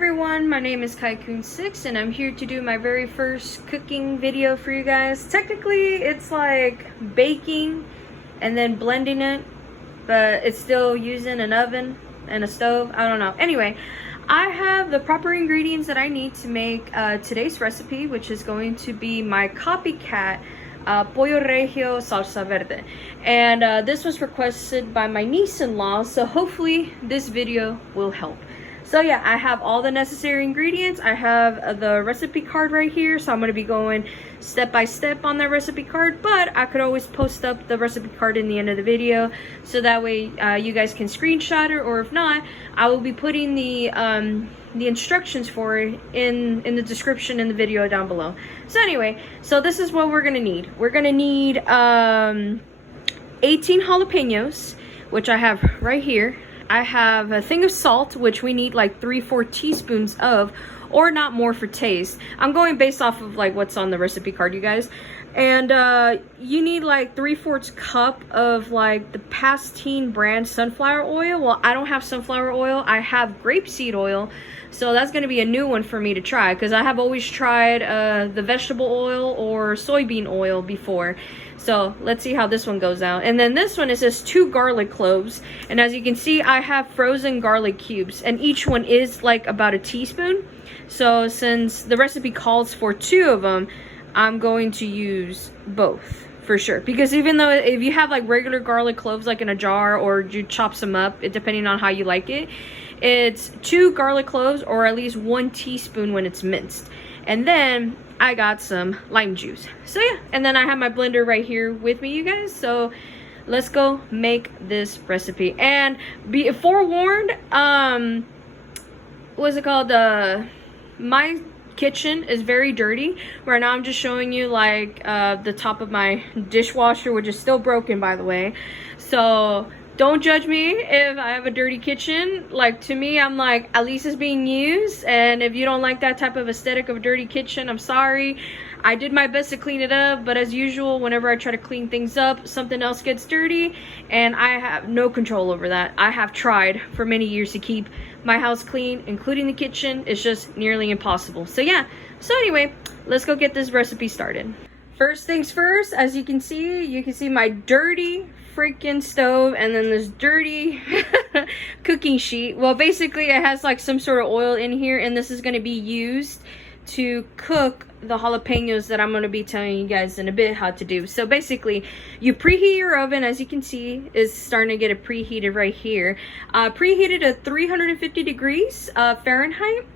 everyone, my name is Kaikun6 and I'm here to do my very first cooking video for you guys. Technically it's like baking and then blending it, but it's still using an oven and a stove. I don't know. Anyway, I have the proper ingredients that I need to make today's recipe, which is going to be my Copycat Pollo Regio Salsa Verde. And this was requested by my niece-in-law, so hopefully this video will help. So yeah, I have all the necessary ingredients. I have the recipe card right here, so I'm going to be going step by step on that recipe card, but I could always post up the recipe card in the end of the video, so that way you guys can screenshot it, or if not, I will be putting the instructions for it in the description in the video down below. So anyway, so this is what we're going to need. We're going to need 18 jalapeños, which I have right here. I have a thing of salt, which we need like 3-4 teaspoons of, or not more for taste. I'm going based off of like what's on the recipe card, you guys. And you need like 3/4 cup of like the Pastene brand sunflower oil. Well, I don't have sunflower oil, I have grapeseed oil, so that's going to be a new one for me to try, because I have always tried the vegetable oil or soybean oil before. So let's see how this one goes out. And then this one, it says 2 garlic cloves, and as you can see, I have frozen garlic cubes, and each one is like about a teaspoon. So since the recipe calls for 2 of them, I'm going to use both for sure, because even though if you have like regular garlic cloves like in a jar, or you chop some up, depending on how you like it, it's 2 garlic cloves, or at least 1 teaspoon when it's minced. And then I got some lime juice. So yeah, and then I have my blender right here with me, you guys. So let's go make this recipe. And be forewarned, what's it called, my kitchen is very dirty right now. I'm just showing you like the top of my dishwasher, which is still broken, by the way. So don't judge me if I have a dirty kitchen. Like, to me, I'm like, at least it's being used. And if you don't like that type of aesthetic of a dirty kitchen, I'm sorry. I did my best to clean it up, but as usual, whenever I try to clean things up, something else gets dirty, and I have no control over that. I have tried for many years to keep my house clean, including the kitchen. It's just nearly impossible. So yeah, so anyway, let's go get this recipe started. First things first, as you can see my dirty freaking stove, and then this dirty cooking sheet. Well, basically it has like some sort of oil in here, and this is going to be used to cook the jalapeños that I'm going to be telling you guys in a bit how to do. So basically, you preheat your oven. As you can see, is starting to get it preheated right here. Preheated at 350 degrees Fahrenheit.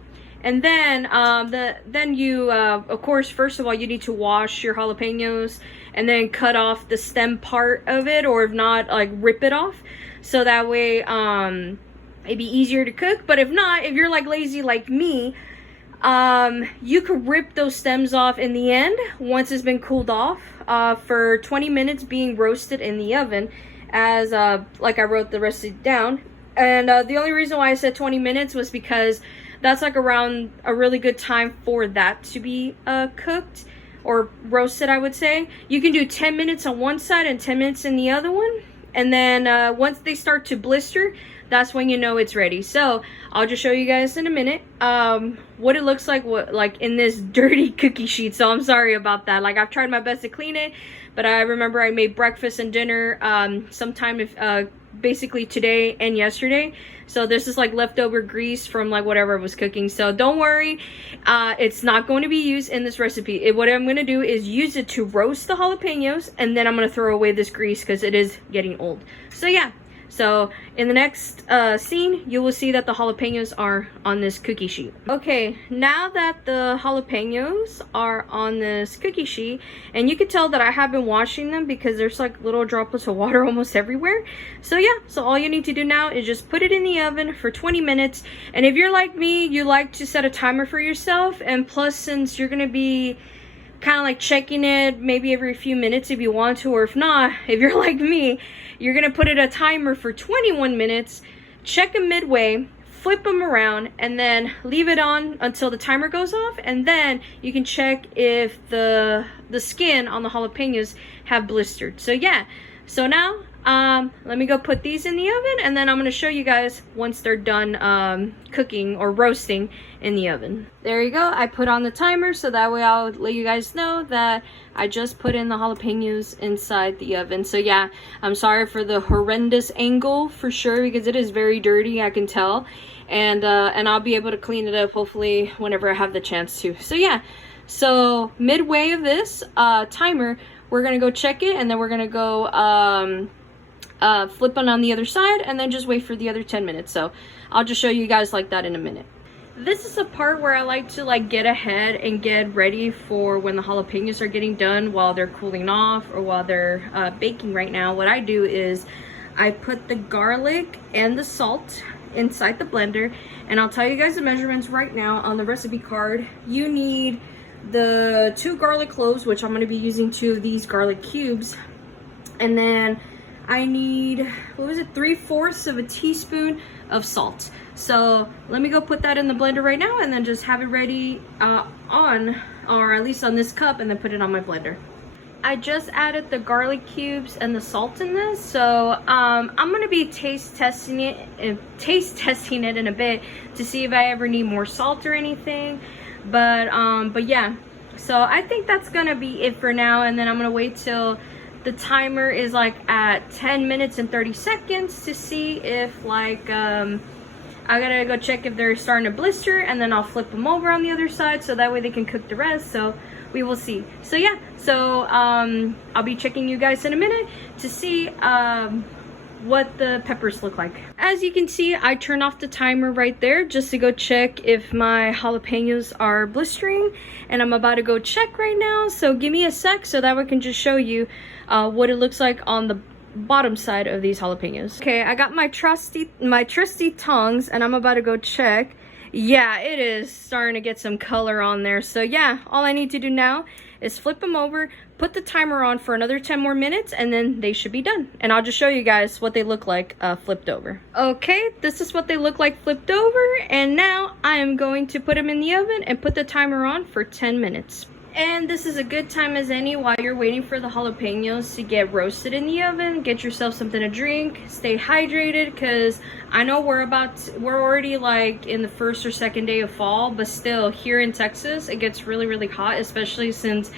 And then you of course, first of all, you need to wash your jalapeños and then cut off the stem part of it, or if not, like rip it off, so that way it'd be easier to cook. But if not, if you're like lazy like me, you could rip those stems off in the end once it's been cooled off for 20 minutes being roasted in the oven, as like I wrote the recipe down. And the only reason why I said 20 minutes was because that's like around a really good time for that to be cooked or roasted, I would say. You can do 10 minutes on one side and 10 minutes in the other one, and then once they start to blister, that's when you know it's ready. So I'll just show you guys in a minute what it looks like, like in this dirty cookie sheet. So I'm sorry about that. Like, I've tried my best to clean it, but I remember I made breakfast and dinner sometime basically today and yesterday. So this is like leftover grease from like whatever I was cooking. So don't worry, it's not going to be used in this recipe. What I'm going to do is use it to roast the jalapeños, and then I'm going to throw away this grease because it is getting old. So yeah. So in the next scene, you will see that the jalapeños are on this cookie sheet. Okay, now that the jalapeños are on this cookie sheet, and you can tell that I have been washing them because there's like little droplets of water almost everywhere. So yeah, so all you need to do now is just put it in the oven for 20 minutes. And if you're like me, you like to set a timer for yourself. And plus, since you're gonna be kind of like checking it maybe every few minutes if you want to, or if not, if you're like me, you're gonna put it a timer for 21 minutes, check them midway, flip them around, and then leave it on until the timer goes off, and then you can check if the skin on the jalapeños have blistered. So yeah, so now Let me go put these in the oven, and then I'm going to show you guys once they're done cooking or roasting in the oven. There you go. I put on the timer so that way I'll let you guys know that I just put in the jalapenos inside the oven. So yeah, I'm sorry for the horrendous angle for sure, because it is very dirty, I can tell. And I'll be able to clean it up hopefully whenever I have the chance to. So yeah, so midway of this timer, we're going to go check it, and then we're going to go flip on the other side, and then just wait for the other 10 minutes. So I'll just show you guys like that in a minute. This is a part where I like to like get ahead and get ready for when the jalapenos are getting done while they're cooling off or while they're baking right now. What I do is I put the garlic and the salt inside the blender, and I'll tell you guys the measurements right now on the recipe card. You need the 2 garlic cloves, which I'm going to be using 2 of these garlic cubes, and then I need, what was it, 3/4 of a teaspoon of salt. So let me go put that in the blender right now, and then just have it ready on, or at least on this cup, and then put it on my blender. I just added the garlic cubes and the salt in this, so I'm gonna be taste testing it in a bit to see if I ever need more salt or anything. But yeah, so I think that's gonna be it for now, and then I'm gonna wait till the timer is like at 10 minutes and 30 seconds to see if like I gotta go check if they're starting to blister, and then I'll flip them over on the other side so that way they can cook the rest. So we will see. So yeah, so I'll be checking you guys in a minute to see what the peppers look like. As you can see, I turn off the timer right there just to go check if my jalapenos are blistering, and I'm about to go check right now, so give me a sec so that I can just show you what it looks like on the bottom side of these jalapenos. Okay, I got my trusty tongs, and I'm about to go check. Yeah, it is starting to get some color on there. So yeah, all I need to do now is flip them over, put the timer on for another 10 more minutes, and then they should be done. And I'll just show you guys what they look like flipped over. Okay, this is what they look like flipped over, and now I am going to put them in the oven and put the timer on for 10 minutes. And this is a good time as any while you're waiting for the jalapenos to get roasted in the oven. Get yourself something to drink, stay hydrated, because I know we're already like in the first or second day of fall, but still here in Texas it gets really hot, especially since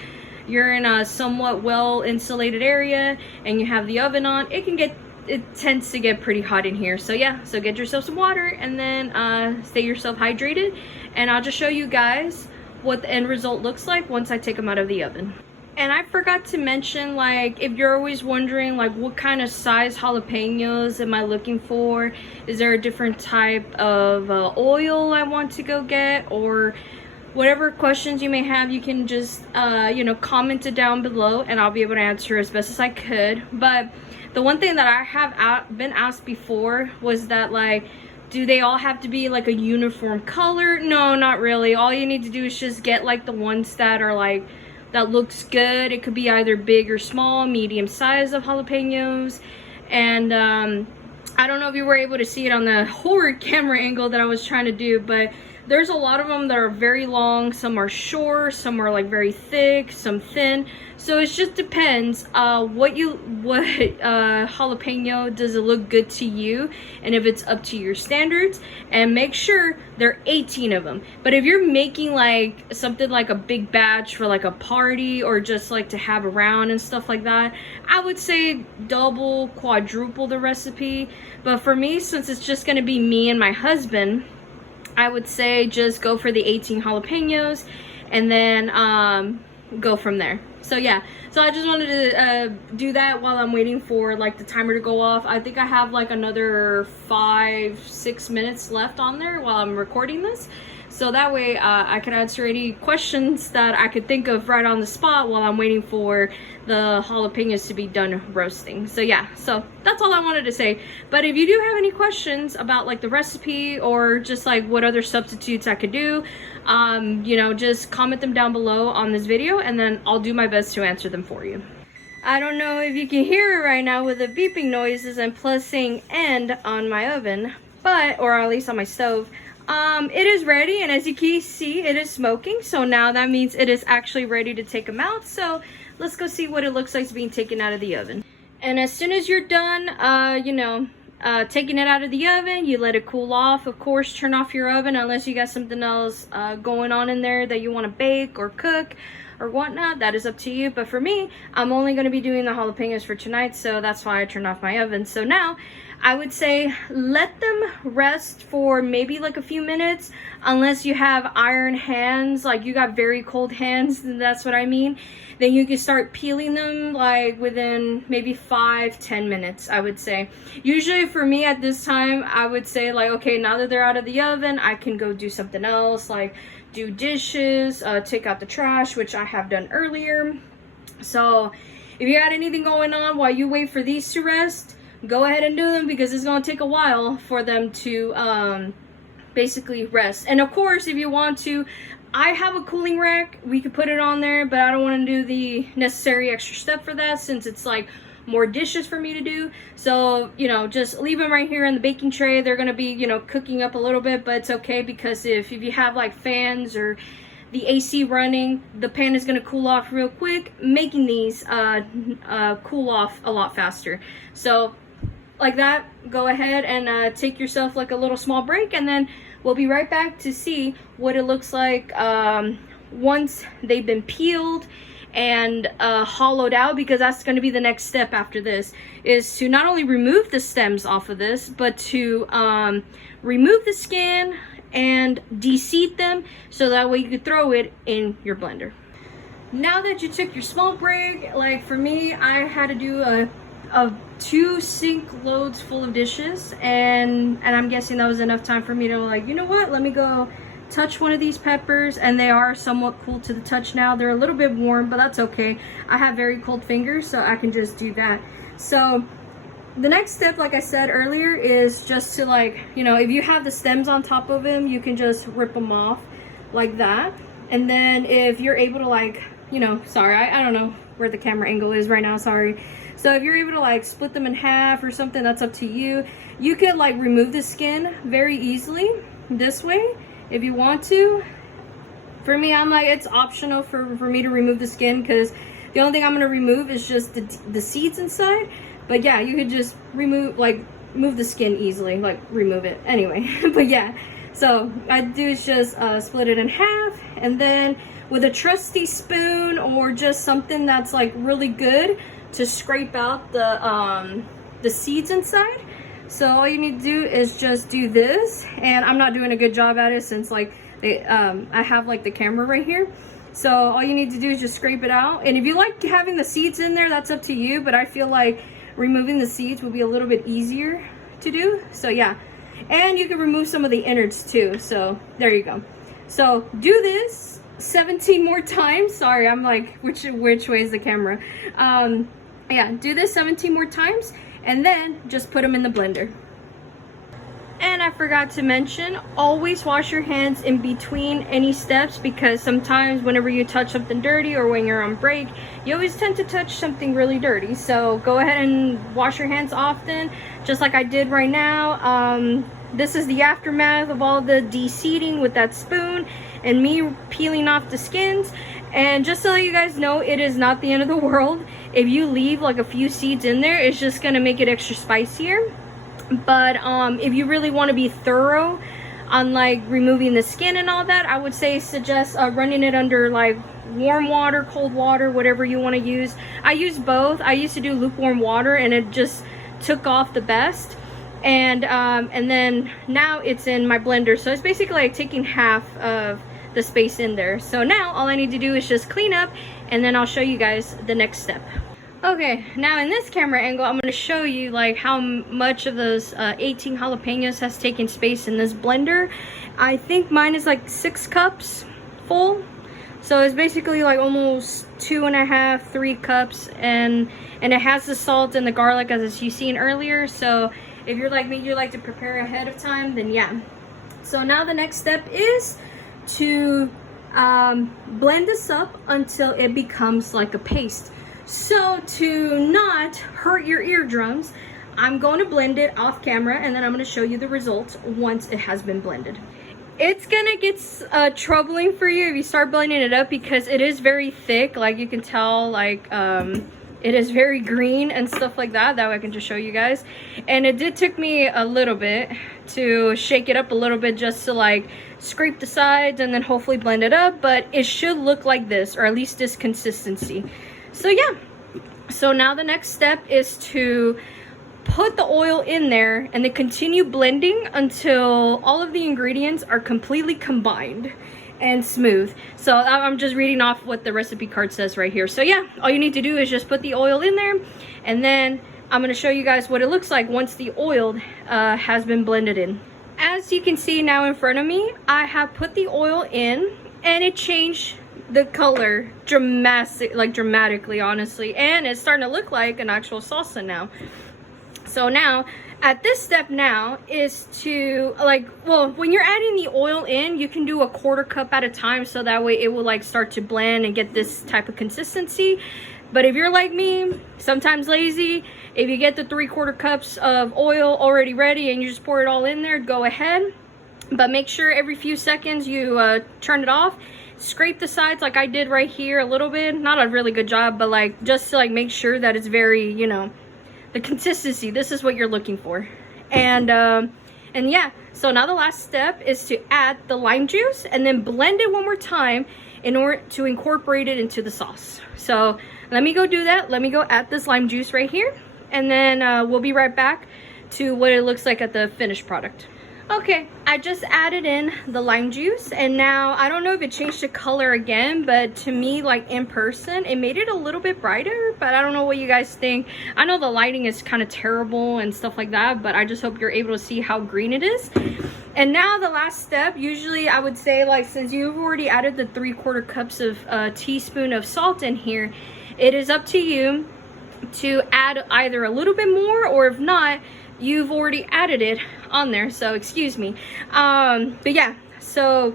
you're in a somewhat well insulated area and you have the oven on. It tends to get pretty hot in here. So yeah, so get yourself some water, and then stay yourself hydrated, and I'll just show you guys what the end result looks like once I take them out of the oven. And I forgot to mention, like, if you're always wondering like what kind of size jalapenos am I looking for, is there a different type of oil I want to go get, or whatever questions you may have, you can just you know, comment it down below, and I'll be able to answer as best as I could. But the one thing that I have been asked before was that, like, do they all have to be like a uniform color? No, not really. All you need to do is just get like the ones that are like, that looks good. It could be either big or small, medium size of jalapenos. And I don't know if you were able to see it on the horrid camera angle that I was trying to do, but there's a lot of them that are very long. Some are short, some are like very thick, some thin. So it just depends what jalapeno does it look good to you, and if it's up to your standards. And make sure there are 18 of them. But if you're making like something like a big batch for like a party, or just like to have around and stuff like that, I would say double, quadruple the recipe. But for me, since it's just gonna be me and my husband, I would say just go for the 18 jalapenos, and then go from there. So yeah, so I just wanted to do that while I'm waiting for like the timer to go off. I think I have like another 5-6 minutes left on there while I'm recording this, so that way I can answer any questions that I could think of right on the spot while I'm waiting for the jalapenos to be done roasting. So yeah, so that's all I wanted to say. But if you do have any questions about like the recipe, or just like what other substitutes I could do, you know, just comment them down below on this video, and then I'll do my best to answer them for you. I don't know if you can hear it right now with the beeping noises and plus saying end on my oven, but, or at least on my stove. It is ready, and as you can see, it is smoking. So now that means it is actually ready to take them out. So let's go see what it looks like being taken out of the oven. And as soon as you're done, taking it out of the oven, you let it cool off. Of course, turn off your oven unless you got something else going on in there that you want to bake or cook or whatnot. That is up to you. But for me, I'm only going to be doing the jalapenos for tonight, so that's why I turned off my oven. So now I would say let them rest for maybe like a few minutes, unless you have iron hands, like you got very cold hands, that's what I mean. Then you can start peeling them like within maybe 5-10 minutes, I would say. Usually for me at this time, I would say like, okay, now that they're out of the oven, I can go do something else, like do dishes, take out the trash, which I have done earlier. So if you got anything going on while you wait for these to rest, go ahead and do them, because it's going to take a while for them to basically rest. And of course, if you want to, I have a cooling rack, we could put it on there, but I don't want to do the necessary extra step for that, since it's like more dishes for me to do. So, just leave them right here in the baking tray. They're going to be, cooking up a little bit, but it's okay, because if you have like fans or the AC running, the pan is going to cool off real quick, making these cool off a lot faster. So like that, go ahead and take yourself like a little small break, and then we'll be right back to see what it looks like once they've been peeled and hollowed out, because that's going to be the next step after this, is to not only remove the stems off of this, but to remove the skin and de-seed them, so that way you could throw it in your blender. Now that you took your small break, like for me, I had to do a 2 sink loads full of dishes, and I'm guessing that was enough time for me to like, you know what, let me go touch one of these peppers. And they are somewhat cool to the touch now. They're a little bit warm, but that's okay. I have very cold fingers, so I can just do that. So the next step, like I said earlier, is just to like, if you have the stems on top of them, you can just rip them off like that. And then if you're able to like, sorry, I don't know where the camera angle is right now, sorry. So if you're able to like split them in half or something, that's up to you. You could like remove the skin very easily this way if you want to. For me, I'm like, it's optional for me to remove the skin, because the only thing I'm going to remove is just the seeds inside. But yeah, you could just move the skin easily, like remove it anyway. But yeah, so I do is just split it in half, and then with a trusty spoon or just something that's like really good to scrape out the seeds inside. So all you need to do is just do this, and I'm not doing a good job at it since like I have like the camera right here. So all you need to do is just scrape it out. And if you like having the seeds in there, that's up to you, but I feel like removing the seeds will be a little bit easier to do. So yeah, and you can remove some of the innards too. So there you go. So do this 17 more times. Sorry, I'm like, which way is the camera? Yeah, do this 17 more times, and then just put them in the blender. And I forgot to mention, always wash your hands in between any steps, because sometimes whenever you touch something dirty or when you're on break, you always tend to touch something really dirty. So go ahead and wash your hands often, just like I did right now. This is the aftermath of all the de-seeding with that spoon and me peeling off the skins. And just to let you guys know, it is not the end of the world. If you leave like a few seeds in there, it's just gonna make it extra spicier. But if you really want to be thorough on like removing the skin and all that, I would suggest running it under like warm water, cold water, whatever you want to use. I use both. I used to do lukewarm water, and it just took off the best. And then now it's in my blender, so it's basically like taking half of the space in there. So now all I need to do is just clean up, and then I'll show you guys the next step. Okay, now in this camera angle, I'm going to show you like how much of those 18 jalapenos has taken space in this blender. I think mine is like 6 cups full. So it's basically like almost 2.5, 3 cups, and it has the salt and the garlic as you seen earlier. So if you're like me, you like to prepare ahead of time, then yeah. So now the next step is to blend this up until it becomes like a paste. So to not hurt your eardrums, I'm going to blend it off camera, and then I'm going to show you the results once it has been blended. It's gonna get troubling for you if you start blending it up, because it is very thick. Like you can tell, like it is very green and stuff like that. That way I can just show you guys. And it did take me a little bit to shake it up a little bit, just to like scrape the sides and then hopefully blend it up, but it should look like this, or at least this consistency. So yeah, so now the next step is to put the oil in there and then continue blending until all of the ingredients are completely combined and smooth. So I'm just reading off what the recipe card says right here. So yeah, all you need to do is just put the oil in there, and then I'm going to show you guys what it looks like once the oil has been blended in. As you can see now in front of me, I have put the oil in, and it changed the color dramatically, honestly, and it's starting to look like an actual salsa now. So now at this step now is to when you're adding the oil in, you can do a 1/4 cup at a time, so that way it will like start to blend and get this type of consistency. But if you're like me, sometimes lazy, if you get the 3/4 cups of oil already ready and you just pour it all in there, go ahead. But make sure every few seconds you turn it off, scrape the sides like I did right here a little bit. Not a really good job, but like just to like make sure that it's very, you know, the consistency, this is what you're looking for. And yeah, so now the last step is to add the lime juice and then blend it one more time in order to incorporate it into the sauce. So let me go do that. Let me go add this lime juice right here, and then we'll be right back to what it looks like at the finished product. Okay, I just added in the lime juice, and now I don't know if it changed the color again, but to me, like in person, it made it a little bit brighter, but I don't know what you guys think. I know the lighting is kind of terrible and stuff like that, but I just hope you're able to see how green it is. And now the last step, usually I would say, like, since you've already added the 3/4 cups of teaspoon of salt in here, it is up to you to add either a little bit more, or if not, you've already added it on there, so excuse me. But yeah, so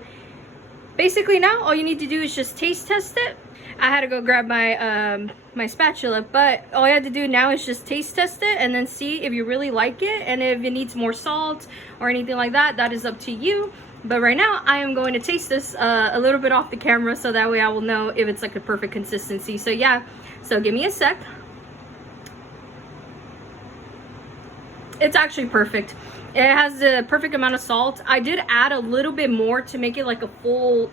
basically now all you need to do is just taste test it. I had to go grab my my spatula, but all you have to do now is just taste test it and then see if you really like it, and if it needs more salt or anything like that, that is up to you. But right now I am going to taste this a little bit off the camera, so that way I will know if it's like a perfect consistency. So yeah, so give me a sec. It's actually perfect. It has the perfect amount of salt. I did add a little bit more to make it like a full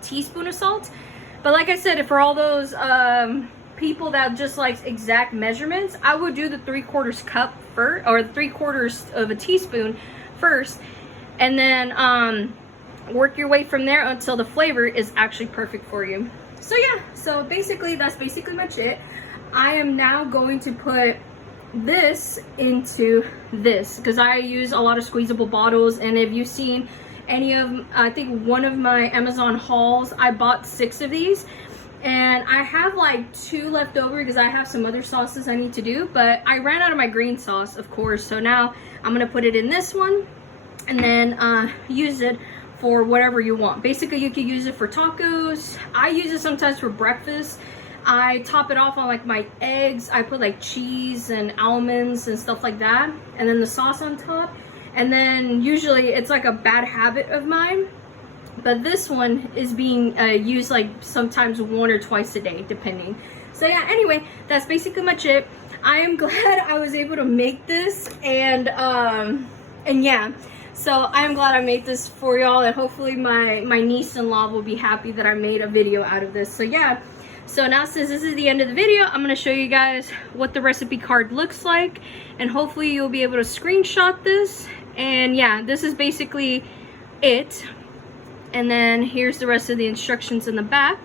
teaspoon of salt. But like I said, for all those people that just like exact measurements, I would do the 3/4 cup first, or 3/4 of a teaspoon first, and then work your way from there until the flavor is actually perfect for you. So yeah, so basically that's basically much it. I am now going to put this into this, because I use a lot of squeezable bottles, and if you've seen any of, I think one of my Amazon hauls, I bought 6 of these, and I have like 2 left over because I have some other sauces I need to do, but I ran out of my green sauce, of course, so now I'm gonna put it in this one and then use it for whatever you want. Basically, you can use it for tacos. I use it sometimes for breakfast. I top it off on like my eggs. I put like cheese and almonds and stuff like that, and then the sauce on top. And then usually it's like a bad habit of mine, but this one is being used like sometimes 1 or twice a day, depending. So yeah, anyway, that's basically much it. I am glad I was able to make this, and yeah, so I'm glad I made this for y'all, and hopefully my niece-in-law will be happy that I made a video out of this. So yeah. So now, since this is the end of the video, I'm going to show you guys what the recipe card looks like, and hopefully you'll be able to screenshot this. And yeah, this is basically it. And then here's the rest of the instructions in the back.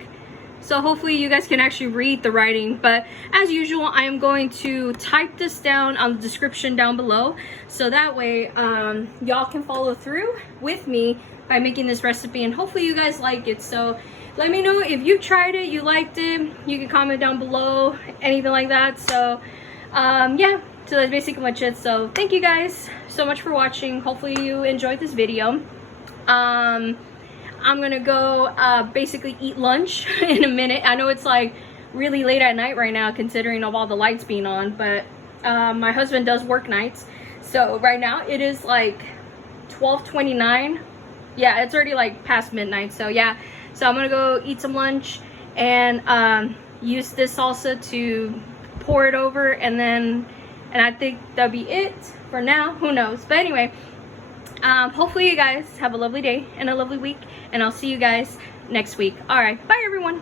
So hopefully you guys can actually read the writing, but as usual, I am going to type this down on the description down below, so that way y'all can follow through with me by making this recipe, and hopefully you guys like it. So let me know if you tried it, you liked it. You can comment down below, anything like that. So yeah, so that's basically much it. So thank you guys so much for watching. Hopefully you enjoyed this video. I'm gonna go basically eat lunch in a minute. I know it's like really late at night right now, considering of all the lights being on, but my husband does work nights, so right now it is like 12:29. Yeah, it's already like past midnight. So yeah, so I'm gonna go eat some lunch, and use this salsa to pour it over, and I think that'll be it for now. Who knows? But anyway, hopefully you guys have a lovely day and a lovely week, and I'll see you guys next week. All right, bye everyone.